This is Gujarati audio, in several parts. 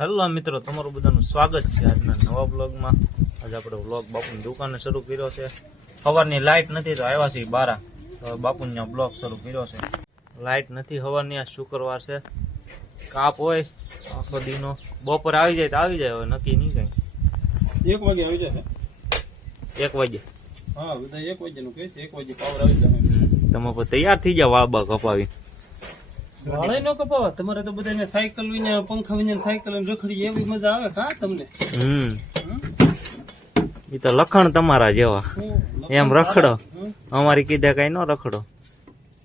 હેલો મિત્રો, તમારું બધાનું સ્વાગત છે આજના નવા બ્લોગમાં. આજે આપણે બ્લોગ બાપુની દુકાને શરૂ કર્યો છે. સવારની લાઇટ નથી તો આવ્યા છીએ બારા, તો બાપુનો બ્લોગ શરૂ કર્યો છે. લાઇટ નથી સવારની, આ શુક્રવાર છે, કાપ હોય આખો દીનો. બપોરે આવી જાય તો આવી જાય, હવે નક્કી નહીં કઈ. 1 વાગે આવી જશે. 1 વાગે? હા, બધા 1 વાગ્યાનું કહે છે. 1 વાગે પાવર આવી જાય. તમે તૈયાર થઈ જાવ વાળબા કપાવી. વાળે નો કપાવા, તમારે તો બધાને સાયકલ વિને પંખા વિને સાયકલ રખડી એવી મજા આવે કા તમને? એ તો લખણ તમારા જેવા એમ રખડો, અમારી કીધા કઈ નો રખડો.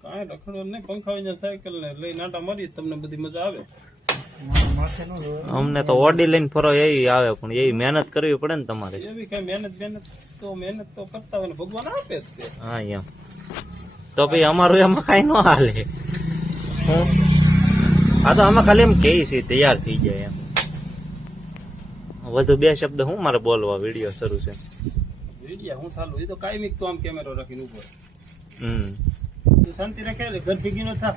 કાંઈ રખડો નહીં, પંખા વિને સાયકલ ને લઈ નાટા મારી તમને બધી મજા આવે. અમને તો ઓડી લઈને ફરો એવી આવે, પણ એવી મહેનત કરવી પડે ને તમારે. એવી કઈ મહેનત તો કરતા હોય ને ભગવાન આપે જ છે. હા એમ તો ભાઈ અમારું એમાં કઈ નો હાલે. હા તો અમે ખાલી એમ કહી છીએ તૈયાર થઈ જાય એમ. વધુ 2 શબ્દ હું મારે બોલવા, વિડીયો શરૂ છે. વિડીયો હું ચાલુ, એ તો કાયમિક તો આમ કેમેરો રાખીને ઉભો. તું શાંતિ રાખે એટલે ઘર ભેગી નો થા.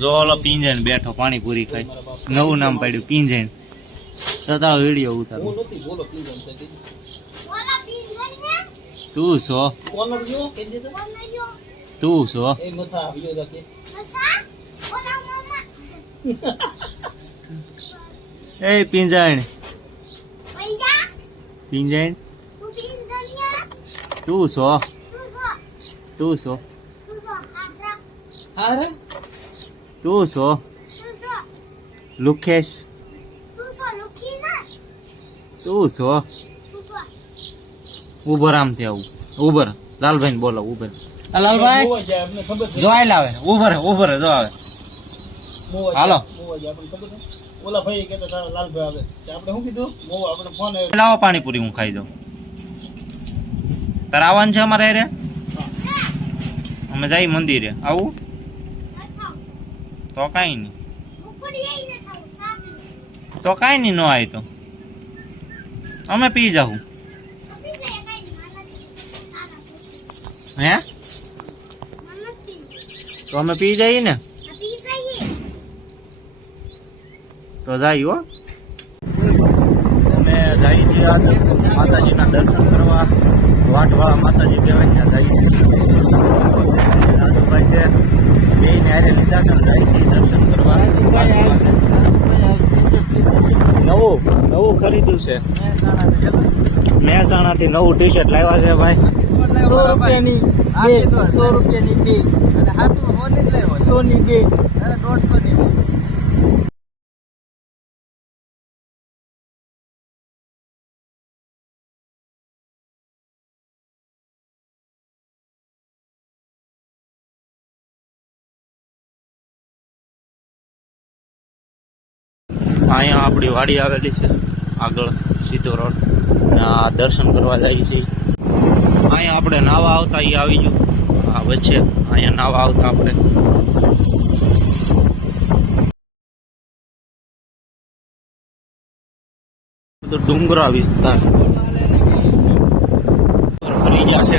જો ઓલો પિંજણ બેઠો પાણીપુરી ખાઈ, નવું નામ પાડ્યું પિંજણ. તો તારો વિડીયો ઉતારો. તું છો? તું છો? એ પિંજણ, પિંજણ તું છો? તું છો? તું છો? લુખેશ તું છો? ઉભર આમથી આવું, ઉભર. લાલભાઈ ને બોલો, ઉભર. લાલભાઈ જો આય લાવે, ઉભર જો આવે. હાલો ઓલા ભાઈ કહેતા તારા લાલભાઈ આવે, આપણે શું કીધું? આપણે ફોન લાવો પાણીપુરી, હું ખાઈ જાઉં. તારે આવવાનું છે અમારે રે? અમે જઈ મંદિરે. આવું તો કઈ નઈ, તો કઈ નઈ, નો આવી તો અમે પી જાઉં. હે તો અમે પી જઈએ ને, તો જાય હો. અમે જઈએ છીએ આજે માતાજીના દર્શન કરવા. વાટવાળા માતાજી કહેવાય, ત્યાં જઈએ. રાજુભાઈ છે, બેયને હારે લીધા છે, જાય છે દર્શન કરવા. નવું ખરીદ્યું છે. મહેસાણાથી નવું ટી શર્ટ લાવ્યા છે ભાઈ. 100 રૂપિયાની 100 રૂપિયાની 2 અને 100 ની 2 અને 150 ની 2. અહીંયા આપણી વાડી આવેલી છે, આગળ સીધો રોડ. આ દર્શન કરવા જઈએ છીએ. અહીંયા આપણે નાવા આવતા એ આવી ગયું આ વચ્ચે. અહીંયા નાવા આવતા આપણે બધું ડુંગરા વિસ્તાર ફરી ગયા છે.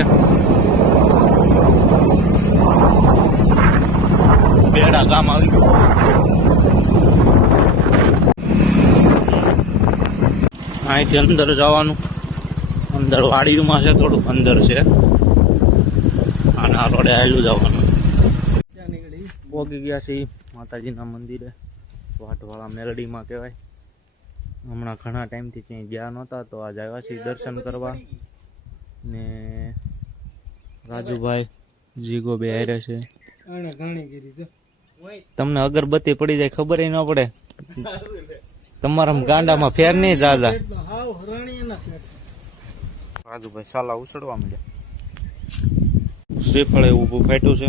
બેડા ગામ આવી ગયું. અહીંથી અંદર જવાનું, અંદર વાડીમાં છે, થોડુંક અંદર છે. અને આ રોડે આવેલું જવાનું. પહોંચી ગયા છે માતાજીના મંદિરે, વાટવાળા મેલડીમાં કહેવાય. હમણાં ઘણા ટાઈમથી ક્યાંય ગયા નહોતા, તો આજ આવ્યા છીએ દર્શન કરવા. ને રાજુભાઈ જીગો બે હારે છે. તમને અગરબત્તી પડી જાય ખબર ન પડે. તમારા ગાંડામાં ફેર નહીં જાજા. રાજુભાઈ સાલા ઉછળવા માંડ્યા. શ્રીફળ એવું ઊભું ફાટ્યું છે.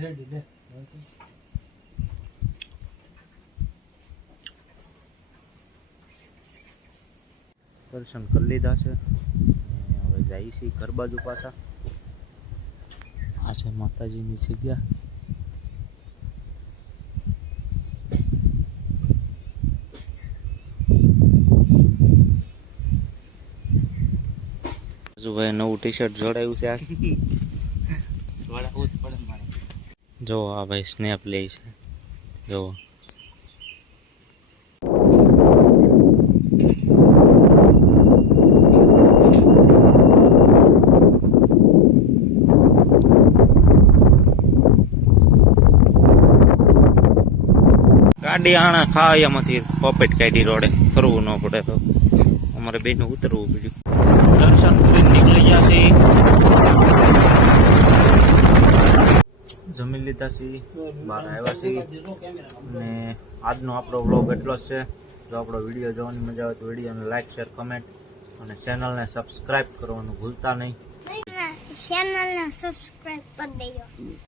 રેડી લે દર્શન કરી લીધા છે હવે જઈએ છીએ ઘર બાજુ પાછા. આ છે માતાજીની જગ્યા. ભાઈ નવું ટી શર્ટ જોડાયું છે આ. જો આ ભાઈ સ્નેપ લે છે જો. ગાડી આણા ખાવામાંથી પોપેટ કાઢી રોડે ફરવું ન પડે તો અમારે બેનું ઉતરવું પડ્યું. દર્શન કરીને નીકળી ગયા છે. જમી લીધા છે, બહાર આવ્યા છે અને આજનો આપણો વ્લોગ એટલો જ છે. જો આપણો વિડીયો જોવાની મજા આવે તો વિડીયોને લાઈક શેર કમેન્ટ અને ચેનલને સબસ્ક્રાઈબ કરવાનું ભૂલતા નહીં. ચેનલને સબસ્ક્રાઇબ કરી દેજો.